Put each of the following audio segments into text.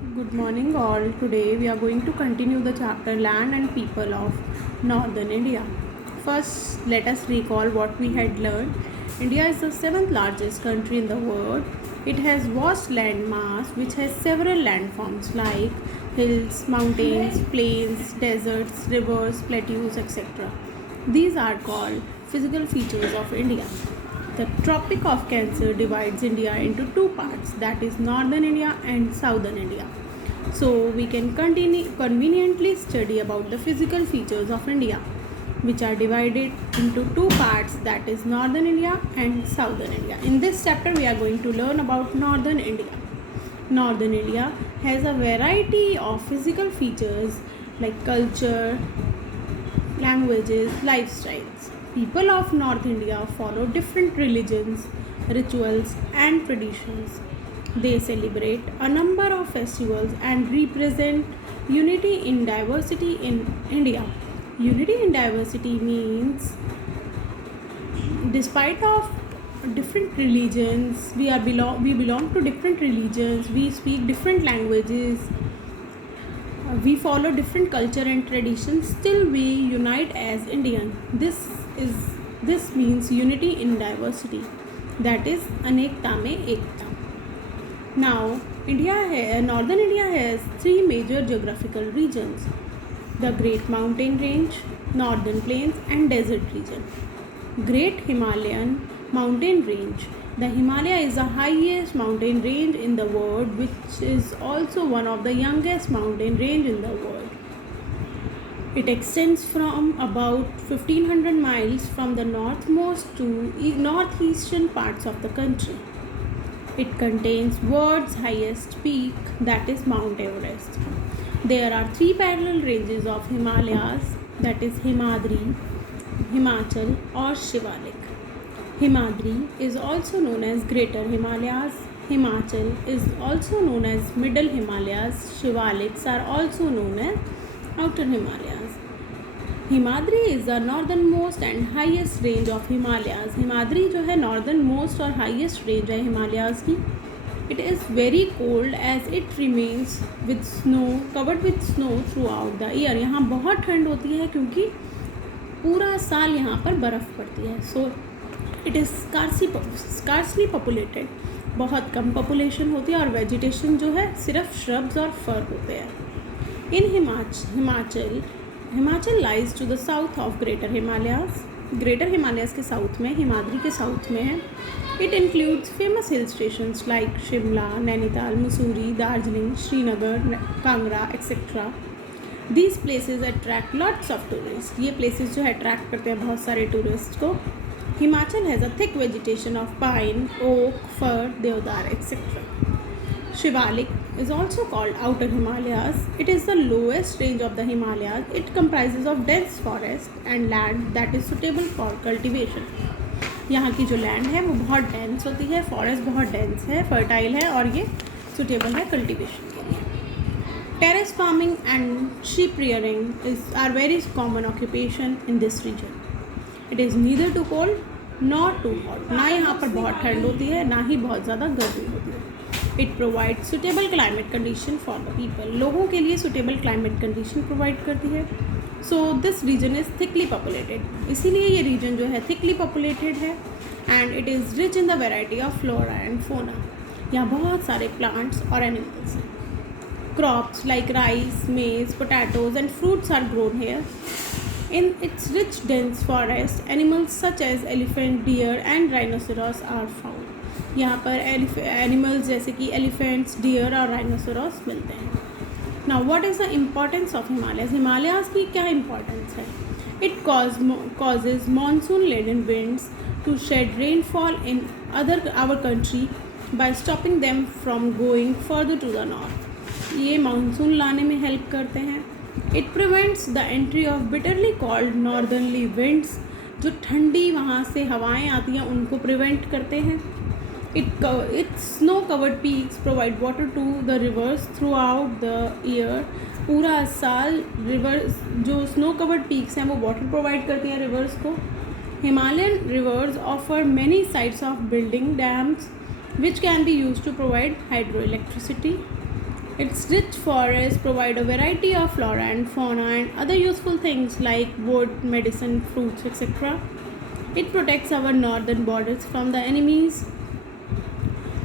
Good morning, all. Today we are going to continue the chapter Land and People of Northern India. First, let us recall what we had learned. India is the seventh largest country in the world. It has vast land mass which has several landforms like hills, mountains, plains, deserts, rivers, plateaus, etc. These are called physical features of India. The Tropic of Cancer divides India into two parts, that is Northern India and Southern India. So we can conveniently study about the physical features of India, which are divided into two parts, that is Northern India and Southern India. In this chapter we are going to learn about Northern India. Northern India has a variety of physical features like culture, languages, lifestyles. People of North India follow different religions, rituals, and traditions. They celebrate a number of festivals and represent unity in diversity in India. Unity in diversity means despite of different religions, we belong to different religions, we speak different languages, we follow different culture and traditions, still we unite as Indian. This means unity in diversity, that is अनेकता में एकता. Now Northern India has three major geographical regions: the Great Mountain Range, Northern Plains, and Desert region. Great Himalayan Mountain Range. The Himalaya is the highest mountain range in the world, which is also one of the youngest mountain range in the world. It extends from about 1500 miles from the northmost to northeastern parts of the country. It contains world's highest peak, that is Mount Everest. There are three parallel ranges of Himalayas, that is Himadri, Himachal, or Shivalik. Himadri is also known as Greater Himalayas. Himachal is also known as Middle Himalayas. Shivaliks are also known as Outer Himalayas. Himadri is the northernmost and highest range of Himalayas. Himadri जो है northernmost और highest range है Himalayas की. It is very cold as it remains with snow, covered with snow throughout the year. यहाँ बहुत ठंड होती है क्योंकि पूरा साल यहाँ पर बर्फ़ पड़ती है. So it is scarcely populated. बहुत कम पॉपुलेशन होती है और वेजिटेशन जो है सिर्फ श्रब्स और फर होते हैं. In Himachal lies to the south of Greater Himalayas. Greater Himalayas के साउथ में, हिमाद्री के साउथ में है. It includes famous hill stations like Shimla, Nainital, Mussoorie, Darjeeling, Srinagar, Kangra etcetera. These places attract lots of tourist. ये प्लेसेस जो है अट्रैक्ट करते हैं बहुत सारे टूरिस्ट को. Himachal has a thick vegetation of pine, oak, fir, deodar, etc. Shivalik is also called Outer Himalayas. It is the lowest range of the Himalayas. It comprises of dense forest and land that is suitable for cultivation. यहाँ की जो land है वो बहुत dense होती है, forest बहुत dense है, फर्टाइल है और ये सुटेबल है कल्टीवेशन के लिए. Terrace farming and sheep rearing are very common occupation in this region. It is neither too cold not too hot. ना यहाँ पर बहुत ठंड होती है ना ही बहुत ज़्यादा गर्मी होती है. It provide suitable climate condition for the people. लोगों के लिए सुटेबल क्लाइमेट कंडीशन प्रोवाइड करती है. So this region is thickly populated. इसीलिए ये रीजन जो है थिकली पॉपुलेटेड है. And it is rich in the variety of flora and fauna. यहाँ बहुत सारे प्लांट्स और एनिमल्स हैं. Crops like rice, maize, potatoes and fruits are grown here. In its rich dense forest, animals such as elephant, deer and rhinoceros are found. यहाँ पर animals जैसे कि elephants, dear और राइनोसोरस मिलते हैं. Now what is the importance of Himalayas? Himalayas की क्या importance है? It causes monsoon laden winds to shed rainfall in our country by stopping them from going further to the north. ये monsoon लाने में help करते हैं. It prevents the entry of bitterly cold northerly winds. जो ठंडी वहाँ से हवाएं आती हैं उनको प्रिवेंट करते हैं. It snow covered peaks provide water to the rivers throughout the year. पूरा साल रिवर्स जो स्नो कवर्ड पीक्स हैं वो वाटर प्रोवाइड करती हैं रिवर्स को. Himalayan rivers offer many sites of building dams which can be use to provide hydro electricity. Its rich forests provide a variety of flora and fauna and other useful things like wood, medicine, fruits, etc. It protects our northern borders from the enemies.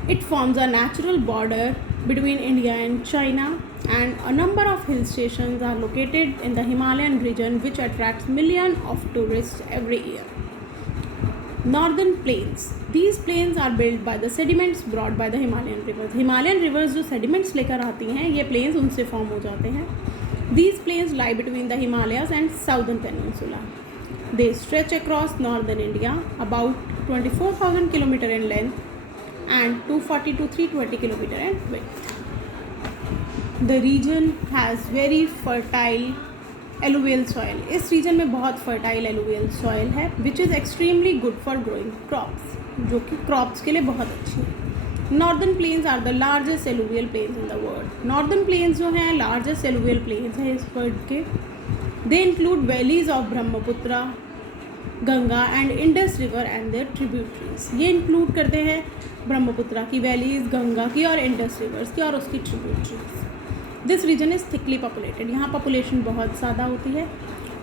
It forms a natural border between India and China, and a number of hill stations are located in the Himalayan region which attracts millions of tourists every year. Northern plains. These plains are built by the sediments brought by the Himalayan rivers. Himalayan rivers जो sediments लेकर आती हैं, ये plains उनसे form हो जाते हैं. These plains lie between the Himalayas and southern peninsula. They stretch across northern India, about 24,000 km in length and 240 to 320 km in width. The region has very fertile alluvial soil. इस region में बहुत fertile alluvial soil है which is extremely good for growing crops, जो कि crops के लिए बहुत अच्छी है. Northern plains are the largest alluvial plains in the world. Northern plains जो हैं लार्जेस्ट एलुवियल प्लेन्स हैं इस वर्ल्ड के. They include valleys of Brahmaputra, Ganga and Indus river and their tributaries. ये इंक्लूड करते हैं ब्रह्मपुत्रा की वैलीज, गंगा की और इंडस रिवर्स की और उसकी tributaries. This region is thickly populated. यहाँ पॉपुलेशन बहुत ज़्यादा होती है.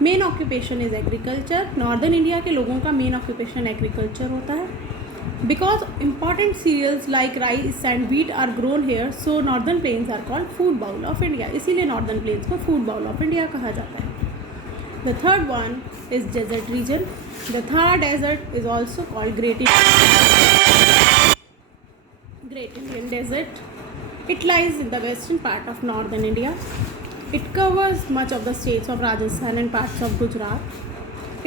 Main occupation is agriculture. Northern India के लोगों का मेन ऑक्यूपेशन एग्रीकल्चर होता है. Because important cereals like rice and wheat are grown here, so northern plains are called food bowl of India. इसीलिए नॉर्दर्न प्लेन्स को फूड बाउल ऑफ इंडिया कहा जाता है. The third one is desert region. The Thar desert is also called great Indian desert. It lies in the western part of northern India. It covers much of the states of Rajasthan and parts of Gujarat.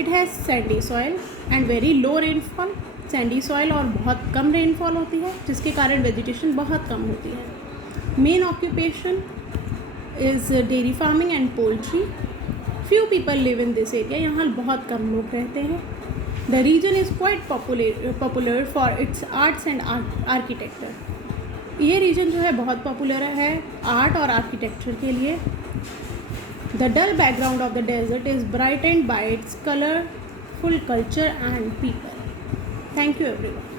It has sandy soil and very low rainfall. Sandy soil और बहुत कम rainfall होती है जिसके कारण vegetation बहुत कम होती है. Main occupation is dairy farming and poultry. Few people live in this area. यहाँ बहुत कम लोग रहते हैं. The region is quite popular for its arts and architecture. ये रीजन जो है बहुत पॉपुलर है आर्ट और आर्किटेक्चर के लिए. The dull background of the desert is brightened by its colourful culture and people. Thank you everyone.